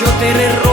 ми йшли чотири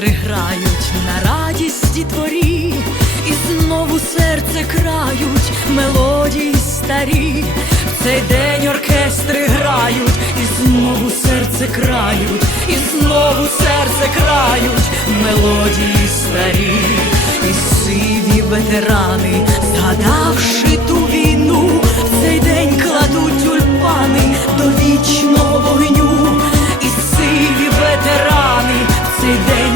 вітри грають на радісті дворі, і знову серце крають мелодії старі, в цей день оркестри грають, і знову серце крають, і знову серце крають мелодії старі, і сиві ветерани, згадавши ту війну, в цей день кладуть тюльпани до вічного вогню. і сиві ветерани, Цей день